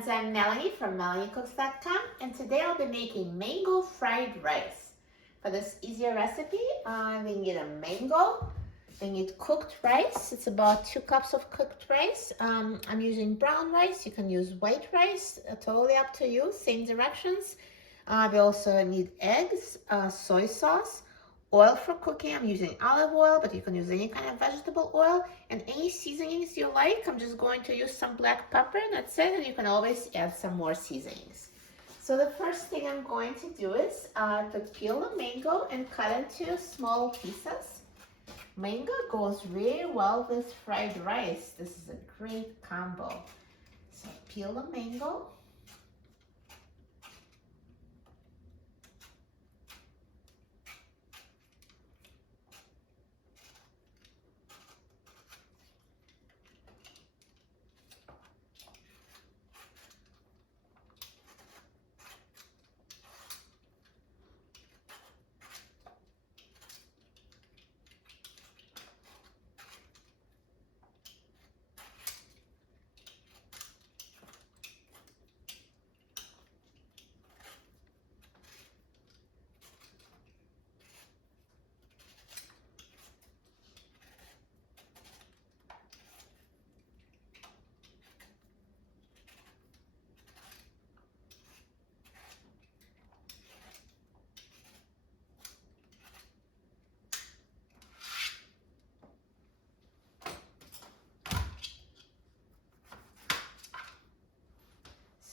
friends, I'm Melanie from melaniecooks.com, and today I'll be making mango fried rice. For this easier recipe, we need a mango, we need cooked rice. It's about 2 cups of cooked rice. I'm using brown rice, you can use white rice, totally up to you, same directions. We also need eggs, soy sauce, oil for cooking. I'm using olive oil, but you can use any kind of vegetable oil, and any seasonings you like. I'm just going to use some black pepper, and that's it, and you can always add some more seasonings. So the first thing I'm going to do is to peel the mango and cut into small pieces. Mango goes really well with fried rice. This is a great combo. So peel the mango.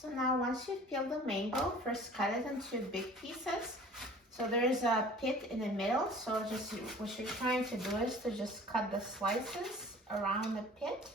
So now once you've peeled the mango, first cut it into big pieces. So there is a pit in the middle, so just what you're trying to do is to just cut the slices around the pit.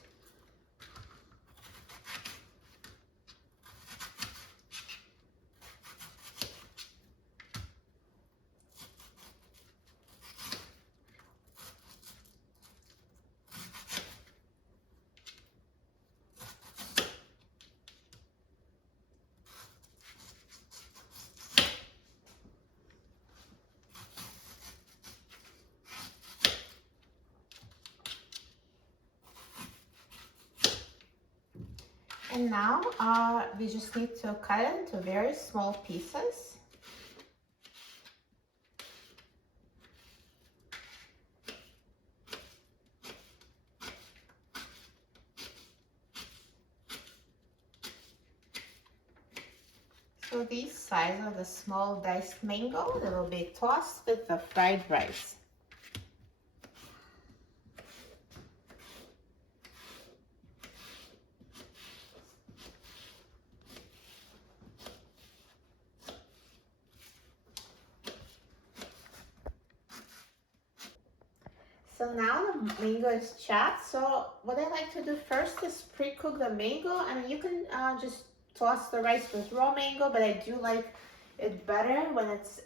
And now we just need to cut it into very small pieces. So these size of the small diced mango that will be tossed with the fried rice. So now the mango is chopped. So what I like to do first is pre-cook the mango. I mean, you can just toss the rice with raw mango, but I do like it better when it's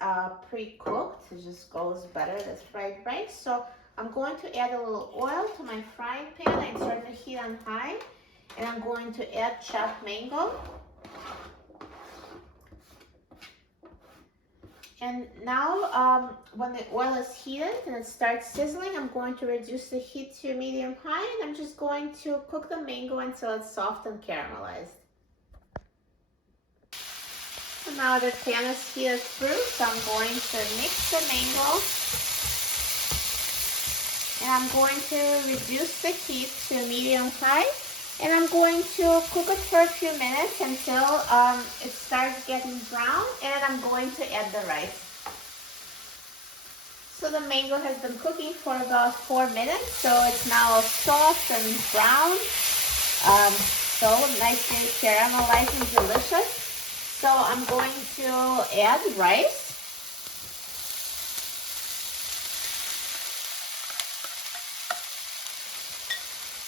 pre-cooked. It just goes better with fried rice. So I'm going to add a little oil to my frying pan and start the heat on high. And I'm going to add chopped mango. And now when the oil is heated and it starts sizzling, I'm going to reduce the heat to medium high, and I'm just going to cook the mango until it's soft and caramelized. So now the pan is heated through, so I'm going to mix the mango, and I'm going to reduce the heat to medium high. And I'm going to cook it for a few minutes until it starts getting brown, and I'm going to add the rice. So the mango has been cooking for about 4 minutes, so it's now all soft and brown. So nicely caramelized and delicious. So I'm going to add rice.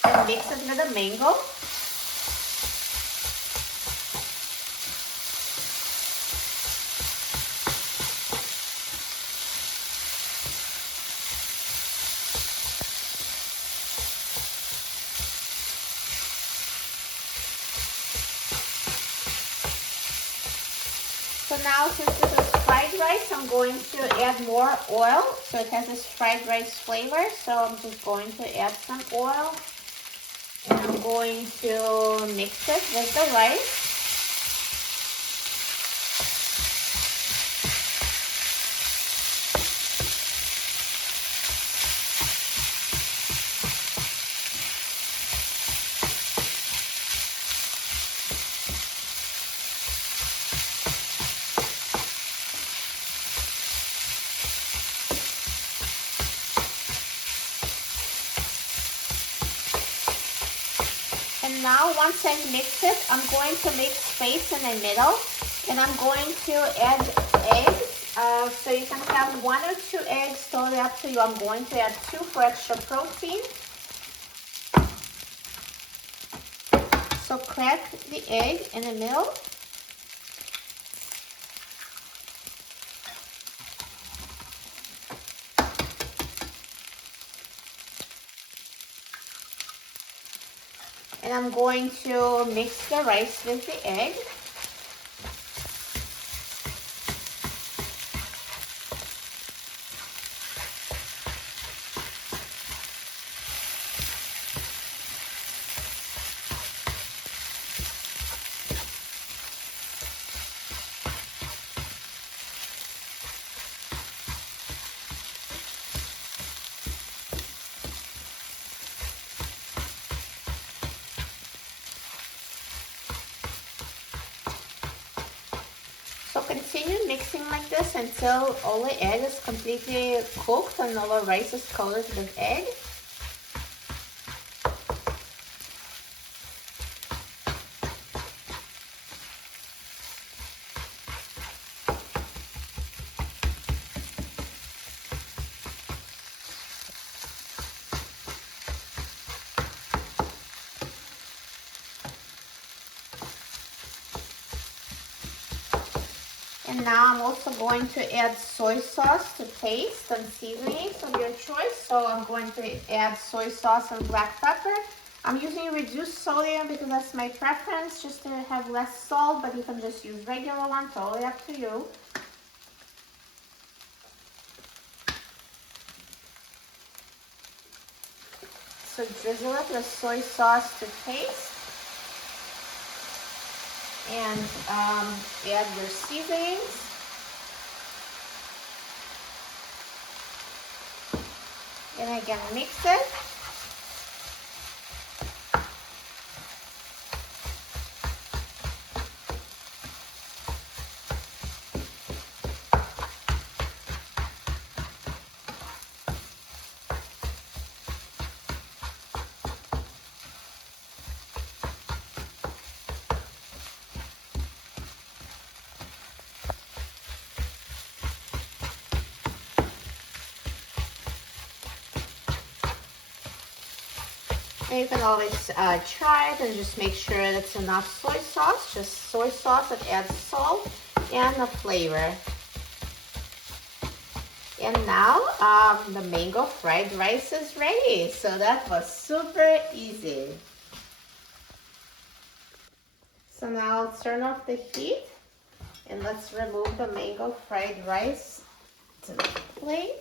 And mix it with the mango. So now, since this is fried rice, I'm going to add more oil so it has this fried rice flavor. So I'm just going to add some oil. And I'm going to mix it with the rice. now once I've mixed it, I'm going to make space in the middle, and I'm going to add eggs. So you can have 1 or 2 eggs, totally up to you. I'm going to add 2 for extra protein. So crack the egg in the middle. And I'm going to mix the rice with the egg. So continue mixing like this until all the egg is completely cooked and all the rice is coated with egg. And now I'm also going to add soy sauce to taste and seasonings of your choice. So I'm going to add soy sauce and black pepper. I'm using reduced sodium because that's my preference, just to have less salt, but you can just use regular one, totally up to you. So drizzle it with soy sauce to taste. And add your seasonings. And again, mix it. And you can always try it and just make sure it's enough soy sauce. Just soy sauce that adds salt and the flavor. And now the mango fried rice is ready. So that was super easy. So now I'll turn off the heat and let's remove the mango fried rice to the plate.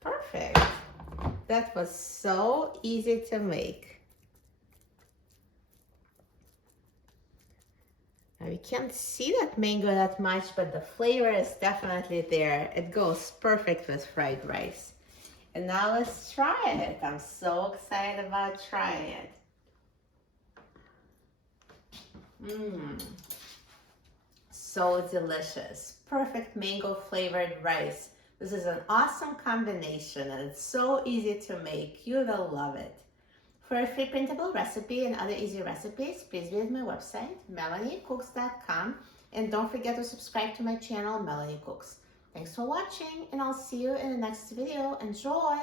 Perfect. That was so easy to make. Now you can't see that mango that much, but the flavor is definitely there. It goes perfect with fried rice. And now let's try it. I'm so excited about trying it. So delicious. Perfect mango flavored rice. This is an awesome combination and it's so easy to make. You will love it. For a free printable recipe and other easy recipes, please visit my website, melaniecooks.com, and don't forget to subscribe to my channel, Melanie Cooks. Thanks for watching, and I'll see you in the next video. Enjoy!